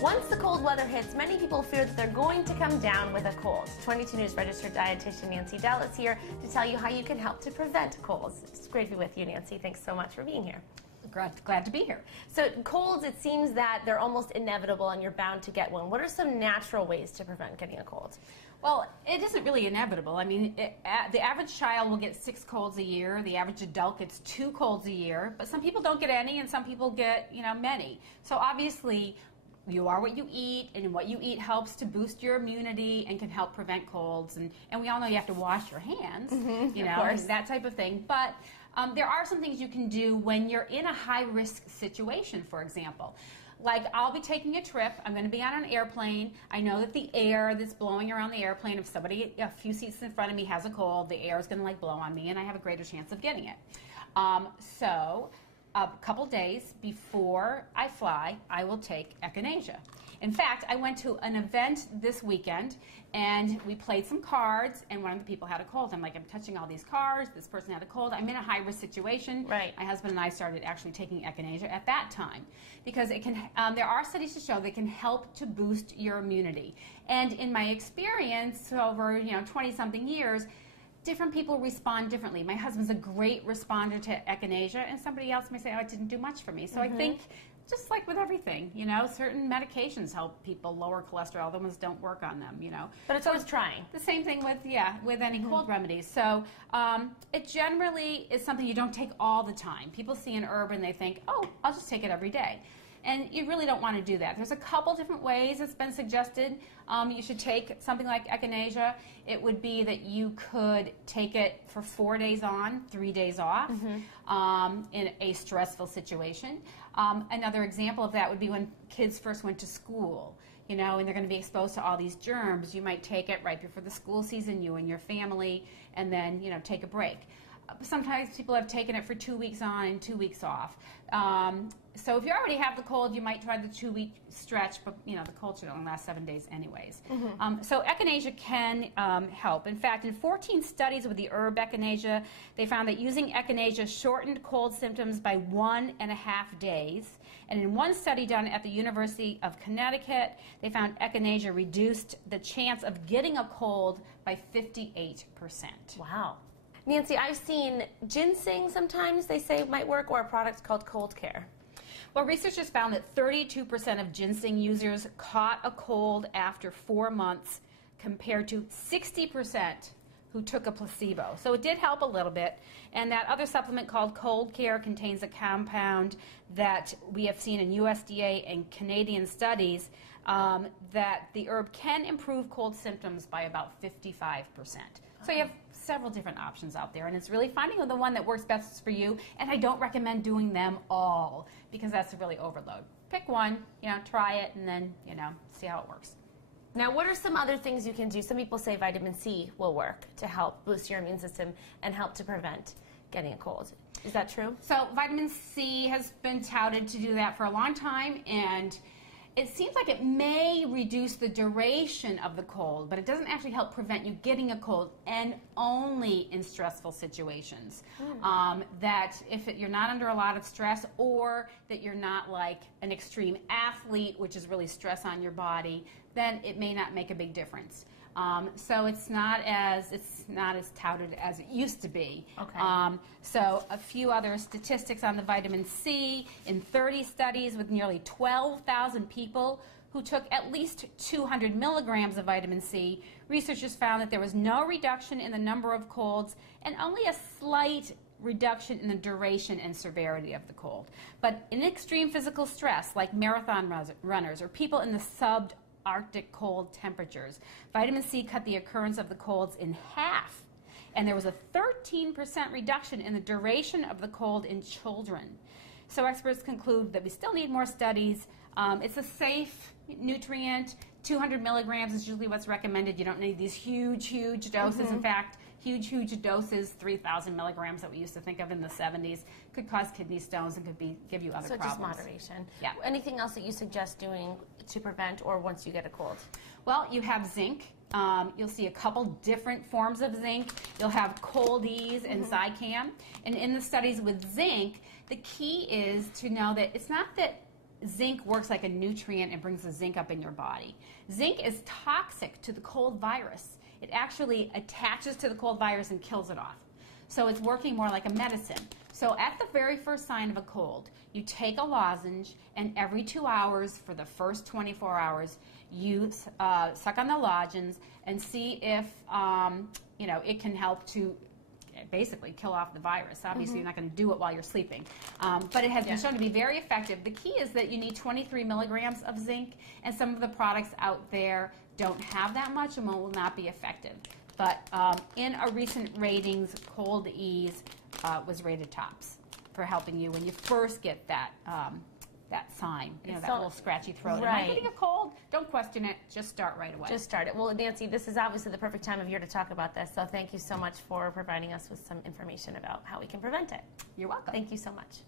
Once the cold weather hits, many people fear that they're going to come down with a cold. 22 News Registered Dietitian Nancy Dell is here to tell you how you can help to prevent colds. It's great to be with you, Nancy. Thanks so much for being here. Glad to be here. So colds, it seems that they're almost inevitable and you're bound to get one. What are some natural ways to prevent getting a cold? Well, it isn't really inevitable. I mean, the average child will get 6 colds a year. The average adult gets 2 colds a year. But some people don't get any, and some people get, many. So obviously, you are what you eat, and what you eat helps to boost your immunity and can help prevent colds. And we all know you have to wash your hands, that type of thing. But there are some things you can do when you're in a high-risk situation, for example. Like, I'll be taking a trip. I'm going to be on an airplane. I know that the air that's blowing around the airplane, if somebody a few seats in front of me has a cold, the air is going to blow on me, and I have a greater chance of getting it. So a couple days before I fly, I will take echinacea. In fact, I went to an event this weekend, and we played some cards, and one of the people had a cold. I'm like, I'm touching all these cards. This person had a cold. I'm in a high-risk situation. Right. My husband and I started actually taking echinacea at that time because it can. There are studies to show that it can help to boost your immunity. And in my experience over 20-something years, different people respond differently. My husband's a great responder to echinacea, and somebody else may say, oh, it didn't do much for me. So I think, just like with everything, certain medications help people lower cholesterol. Other ones don't work on them, But it's always trying. The same thing with any cold remedies. So it generally is something you don't take all the time. People see an herb and they think, oh, I'll just take it every day. And you really don't want to do that. There's a couple different ways it's been suggested. You should take something like echinacea. It would be that you could take it for 4 days on, 3 days off in a stressful situation. Another example of that would be when kids first went to school, and they're going to be exposed to all these germs. You might take it right before the school season, you and your family, and then, take a break. Sometimes people have taken it for 2 weeks on and 2 weeks off. So if you already have the cold, you might try the 2-week stretch, but the cold should only last 7 days anyways. So echinacea can help. In fact, in 14 studies with the herb echinacea, they found that using echinacea shortened cold symptoms by 1.5 days. And in one study done at the University of Connecticut, they found echinacea reduced the chance of getting a cold by 58%. Wow. Nancy, I've seen ginseng sometimes they say might work, or a product called Cold Care. Well, researchers found that 32% of ginseng users caught a cold after 4 months compared to 60% who took a placebo. So it did help a little bit. And that other supplement called Cold Care contains a compound that we have seen in USDA and Canadian studies that the herb can improve cold symptoms by about 55%. So you have several different options out there, and it's really finding the one that works best for you. And I don't recommend doing them all because that's a really overload. Pick one, try it, and then, see how it works. Now, what are some other things you can do? Some people say vitamin C will work to help boost your immune system and help to prevent getting a cold. Is that true? So vitamin C has been touted to do that for a long time, and it seems like it may reduce the duration of the cold, but it doesn't actually help prevent you getting a cold, and only in stressful situations. That if you're not under a lot of stress, or that you're not like an extreme athlete, which is really stress on your body, then it may not make a big difference. So it's not as touted as it used to be. Okay. So a few other statistics on the vitamin C. In 30 studies with nearly 12,000 people who took at least 200 milligrams of vitamin C, researchers found that there was no reduction in the number of colds and only a slight reduction in the duration and severity of the cold. But in extreme physical stress, like marathon runners or people in the Arctic cold temperatures, vitamin C cut the occurrence of the colds in half, and there was a 13% reduction in the duration of the cold in children. So experts conclude that we still need more studies. It's a safe nutrient. 200 milligrams is usually what's recommended. You don't need these huge doses. In fact, huge doses, 3,000 milligrams that we used to think of in the 70s, could cause kidney stones and could give you other problems. So just moderation. Yeah. Anything else that you suggest doing to prevent or once you get a cold? Well, you have zinc. You'll see a couple different forms of zinc. You'll have Cold-EEZE and Zicam. And in the studies with zinc, The key is to know that it's not that zinc works like a nutrient and brings the zinc up in your body. Zinc is toxic to the cold virus. It actually attaches to the cold virus and kills it off. So it's working more like a medicine. So at the very first sign of a cold, you take a lozenge, and every 2 hours for the first 24 hours, you suck on the lozenge and see if it can help to basically kill off the virus. Obviously, you're not going to do it while you're sleeping. But it has been shown to be very effective. The key is that you need 23 milligrams of zinc, and some of the products out there don't have that much and will not be effective. But in a recent ratings, Cold Ease was rated tops for helping you when you first get that that sign, that little scratchy throat. Am I getting a cold? Don't question it. Just start right away. Just start it. Well, Nancy, this is obviously the perfect time of year to talk about this, so thank you so much for providing us with some information about how we can prevent it. You're welcome. Thank you so much.